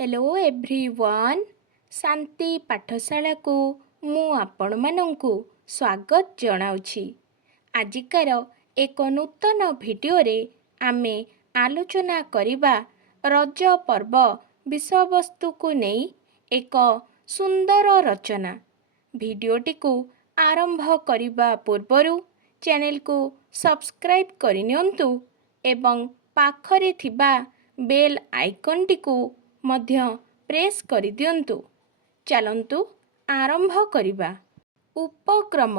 Hello everyone शांति पाठशाला को मु आपण मानंकु स्वागत जनाउछि। आजिकार एक नूतन भिडियो रे आमे आलोचना करिबा रज पर्व विषयवस्तु को नहीं एक सुंदर रचना। भिडियोटी को आरंभ करिबा पूर्वरु चैनल को सब्सक्राइब करिनियंतु एवं पाखरे थिबा बेल आइकन टी को मध्य प्रेस करि दियंतु। चलंतु आरंभ करिबा। उपक्रम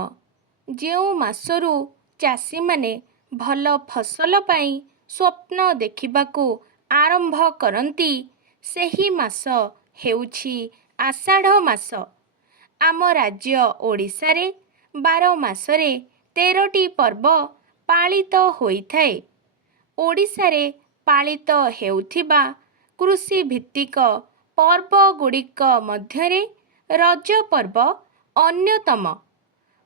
जेउ मासरु चासी माने भल फसल पाई स्वप्न देखिबाकू आरंभ करंती सेही मास हेउछि आषाढ़ मास। आम राज्य ओडिशा रे 12 मासरे 13टी पर्व पालित होइथाए। ओडिशा रे पालित हेउथिबा कृषि भित्तिक पर्व गुड़िक मध्यरे रज पर्व अन्यतम।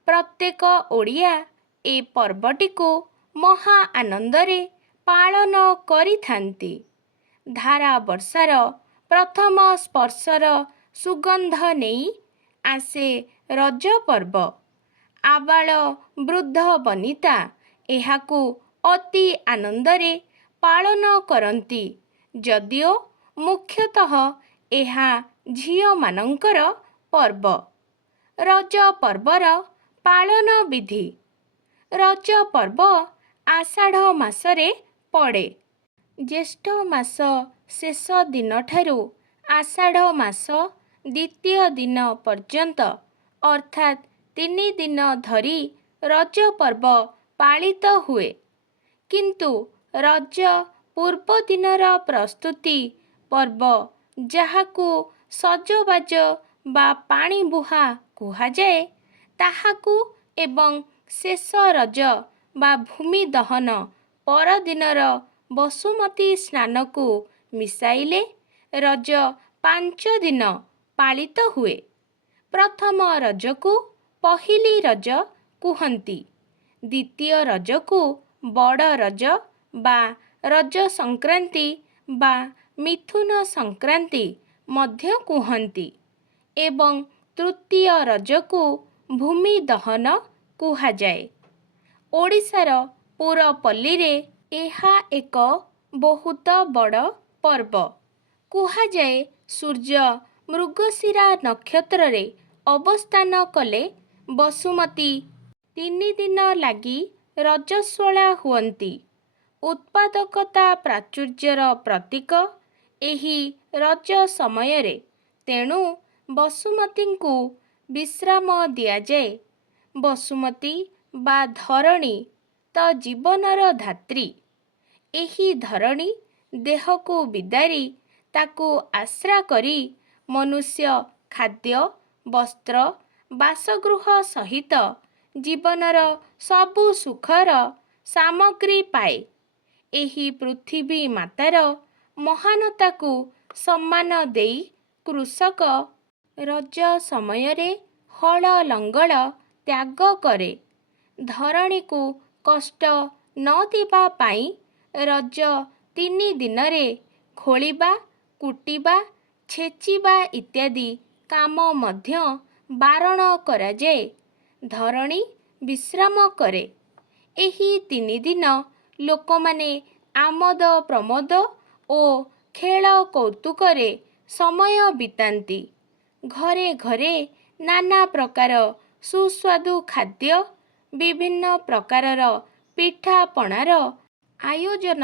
प्रत्येक ओडिया ए पर्वटी को महा आनंदरे पालन करिथांती। धारा वर्षार प्रथम स्पर्शर सुगंध नेई आसे रज पर्व। आबाल वृद्ध बनिता एहाकू अति आनंदरे पालन करंती। जदिओ मुख्यतः एहा झियो मानंकर पर्व। रज पर्वर पालन विधि। रज पर्व आषाढ़ मासरे पड़े। ज्येष्ठ मास शेष दिन ठारू आषाढ़ मास द्वितीय दिन पर्यंत अर्थात 3 दिन धरी रज पर्व पालित हुए। किंतु रज पूर्व दिनर प्रस्तुति पर्व जहाकू सजबाज बा पानी बुहा कुहा जाए ताहाकू एवं शेष रज बा भूमि दहन पर दिनर बसुमती स्नान को मिसाइले रज 5 दिन पालित हुए। प्रथम रज को पहिली रज कुहंती। द्वितीय रज को बड़ रज बा रज संक्रांति बा मिथुन संक्रांति मध्य कुहंती एवं तृतीय रज को भूमि दहन कुहा जाए। ओडिशार पुरपल्ली रे एहा एक बहुत बड़ पर्व। कुहा जाए सूर्य मृगशिरा नक्षत्र रे अवस्थान कले बसुमती 3 दिन लागी रजस्वला हुअंती। उत्पादकता प्राचुर्यर प्रतीक एही रज समय रे। तेणु बसुमती को विश्राम दिया जाए। बसुमती बा धरणी तो जीवनर धात्री। एही धरणी देह को विदारी ताकू आश्रा करी मनुष्य खाद्य वस्त्र बासगृह सहित जीवनर सबु सुखर सामग्री पाए। एही पृथ्वी मातार महानता को सम्मान देई कृषक रज समय रे हल लंगल त्याग करे। धरणी को कष्ट न देबा पाई रज 3 दिन रे खोलिबा कुटिबा छेचिबा इत्यादि काम मध्य बारण करा जाए। धरणी विश्राम करे। एही 3 दिन लोक माने आमोद प्रमोद ओ खेल कौतुकरे समय बितांती। घरे घरे नाना प्रकार सुस्वादु खाद्य विभिन्न प्रकारर पिठा पणार आयोजन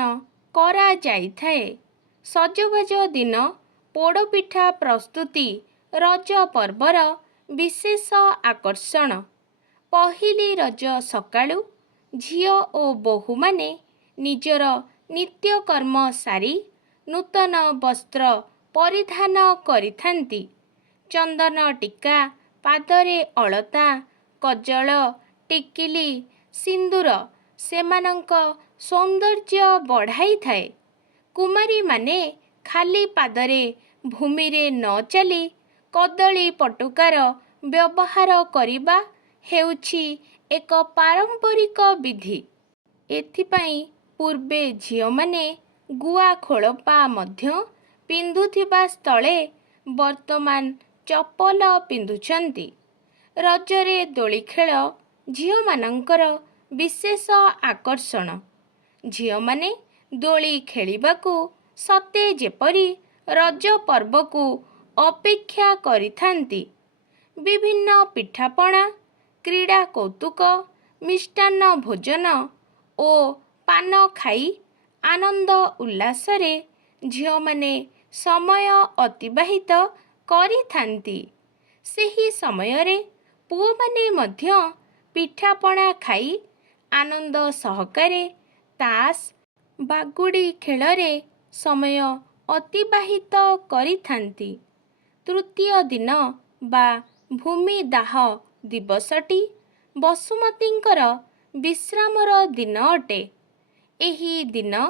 करा जाइथाए। सजबाज दिन पोड़पिठा प्रस्तुति रज पर्वर विशेष आकर्षण। पहिली रज सकाळू झियो ओ बोहू माने निजर नित्यकर्म सारी नूतन वस्त्र परिधान करिथांती। चंदन टीका पादरे अलता कजल टिकिली सिंदूर सेमानंक सौंदर्य बढ़ाई थाए। कुमारी माने खाली पादरे भूमि रे न चली कदली पटुकार व्यवहार करिबा हेउछि एक पारंपरिक विधि। एथिपाई पूर्वे झियो माने गुआ खोलपा मध्य ପିନ୍ଧୁଥିବା ସ୍ଥଳେ ବର୍ତ୍ତମାନ ଚପଲ ପିନ୍ଧୁଛନ୍ତି। ରଜରେ ଦୋଳି ଖେଳ ଝିଅମାନଙ୍କର ବିଶେଷ ଆକର୍ଷଣ। ଝିଅମାନେ ଦୋଳି ଖେଳିବାକୁ ସତେ ଯେପରି ରଜ ପର୍ବକୁ ଅପେକ୍ଷା କରିଥାନ୍ତି। ବିଭିନ୍ନ ପିଠାପଣା, କ୍ରୀଡ଼ା କୌତୁକ, ମିଷ୍ଟାନ୍ନ ଭୋଜନ ଓ ପାନ ଖାଇ ଆନନ୍ଦ ଉଲ୍ଲାସରେ ଝିଅମାନେ ସମୟ ଅତିବାହିତ କରିଥାନ୍ତି। ସେହି ସମୟରେ ପୁଅମାନେ ମଧ୍ୟ ପିଠାପଣା ଖାଇ ଆନନ୍ଦ ସହକାରେ ତାସ୍, ବାଗୁଡ଼ି ଖେଳରେ ସମୟ ଅତିବାହିତ କରିଥାନ୍ତି। ତୃତୀୟ ଦିନ ବା ଭୂମିଦାହ ଦିବସଟି ବସୁମତୀଙ୍କର ବିଶ୍ରାମର ଦିନ ଅଟେ। ଏହି ଦିନ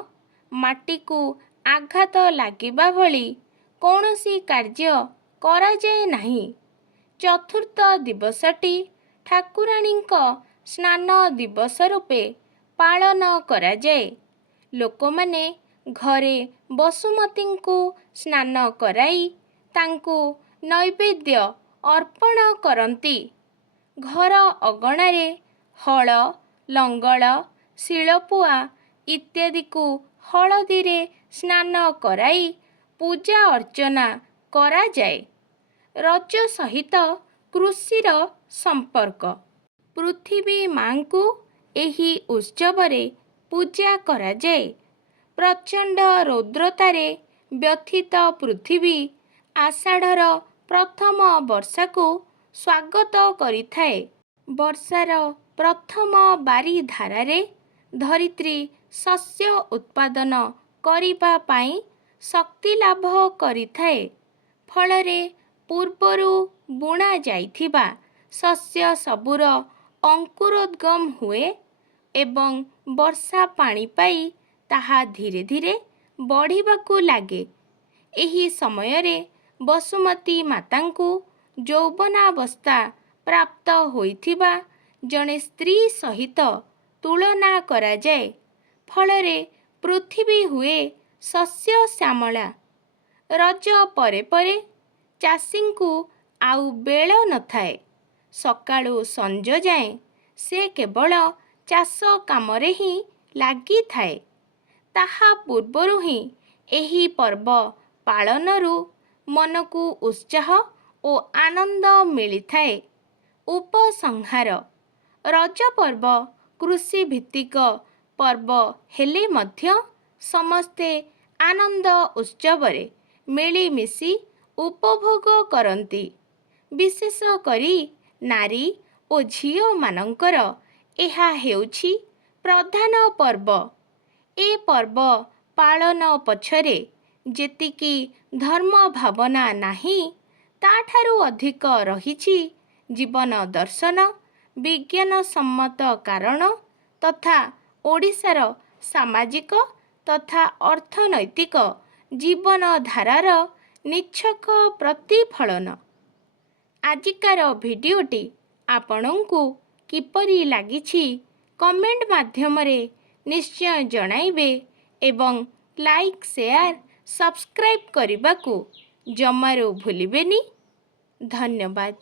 ମାଟିକୁ ଆଘାତ ଲାଗିବା ଭଳି କୌଣସି କାର୍ଯ୍ୟ କରାଯାଏ ନାହିଁ। ଚତୁର୍ଥ ଦିବସଟି ଠାକୁରାଣୀଙ୍କ ସ୍ନାନ ଦିବସ ରୂପେ ପାଳନ କରାଯାଏ। ଲୋକମାନେ ଘରେ ବସୁମତୀଙ୍କୁ ସ୍ନାନ କରାଇ ତାଙ୍କୁ ନୈବେଦ୍ୟ ଅର୍ପଣ କରନ୍ତି। ଘର ଅଗଣାରେ ହଳ, ଲଙ୍ଗଳ, ଶିଳପୁଆ ଇତ୍ୟାଦିକୁ ହଳଦୀରେ ସ୍ନାନ କରାଇ ପୂଜା ଅର୍ଚ୍ଚନା କରାଯାଏ। ରଜ ସହିତ କୃଷିର ସମ୍ପର୍କ। ପୃଥିବୀ ମାଙ୍କୁ ଏହି ଉତ୍ସବରେ ପୂଜା କରାଯାଏ। ପ୍ରଚଣ୍ଡ ରୌଦ୍ରତାରେ ବ୍ୟଥିତ ପୃଥିବୀ ଆଷାଢ଼ର ପ୍ରଥମ ବର୍ଷାକୁ ସ୍ୱାଗତ କରିଥାଏ। ବର୍ଷାର ପ୍ରଥମ ବାରିଧାରାରେ ଧରିତ୍ରୀ ଶସ୍ୟ ଉତ୍ପାଦନ କରିବା ପାଇଁ ଶକ୍ତି ଲାଭ କରିଥାଏ। ଫଳରେ ପୂର୍ବରୁ ବୁଣା ଯାଇଥିବା ଶସ୍ୟ ସବୁର ଅଙ୍କୁରୋଦ୍ଗମ ହୁଏ ଏବଂ ବର୍ଷା ପାଣି ପାଇ ତାହା ଧୀରେ ଧୀରେ ବଢ଼ିବାକୁ ଲାଗେ। ଏହି ସମୟରେ ବସୁମତୀ ମାତାଙ୍କୁ ଯୌବନାବସ୍ଥା ପ୍ରାପ୍ତ ହୋଇଥିବା ଜଣେ ସ୍ତ୍ରୀ ସହିତ ତୁଳନା କରାଯାଏ। ଫଳରେ ପୃଥିବୀ ହୁଏ ଶସ୍ୟ ଶ୍ୟାମଳା। ରଜ ପରେ ପରେ ଚାଷୀଙ୍କୁ ଆଉ ବେଳ ନଥାଏ। ସକାଳୁ ସଞ୍ଜ ଯାଏଁ ସେ କେବଳ ଚାଷ କାମରେ ହିଁ ଲାଗିଥାଏ। ତାହା ପୂର୍ବରୁ ହିଁ ଏହି ପର୍ବ ପାଳନରୁ ମନକୁ ଉତ୍ସାହ ଓ ଆନନ୍ଦ ମିଳିଥାଏ। ଉପସଂହାର। ରଜ ପର୍ବ କୃଷିଭିତ୍ତିକ ପର୍ବ ହେଲେ ମଧ୍ୟ ସମସ୍ତେ ଆନନ୍ଦ ଉତ୍ସବରେ ମିଳିମିଶି ଉପଭୋଗ କରନ୍ତି। ବିଶେଷ କରି ନାରୀ ଓ ଝିଅମାନଙ୍କର ଏହା ହେଉଛି ପ୍ରଧାନ ପର୍ବ। ଏ ପର୍ବ ପାଳନ ପଛରେ ଯେତିକି ଧର୍ମ ଭାବନା ନାହିଁ, ତାଠାରୁ ଅଧିକ ରହିଛି ଜୀବନ ଦର୍ଶନ, ବିଜ୍ଞାନସମ୍ମତ କାରଣ ତଥା ଓଡ଼ିଶାର ସାମାଜିକ ତଥା ଅର୍ଥନୈତିକ ଜୀବନଧାରାର ନିଚ୍ଛକ ପ୍ରତିଫଳନ। ଆଜିକାର ଭିଡ଼ିଓଟି ଆପଣଙ୍କୁ କିପରି ଲାଗିଛି କମେଣ୍ଟ ମାଧ୍ୟମରେ ନିଶ୍ଚୟ ଜଣାଇବେ ଏବଂ ଲାଇକ୍, ସେୟାର, ସବସ୍କ୍ରାଇବ୍ କରିବାକୁ ଜମାରୁ ଭୁଲିବେନି। ଧନ୍ୟବାଦ।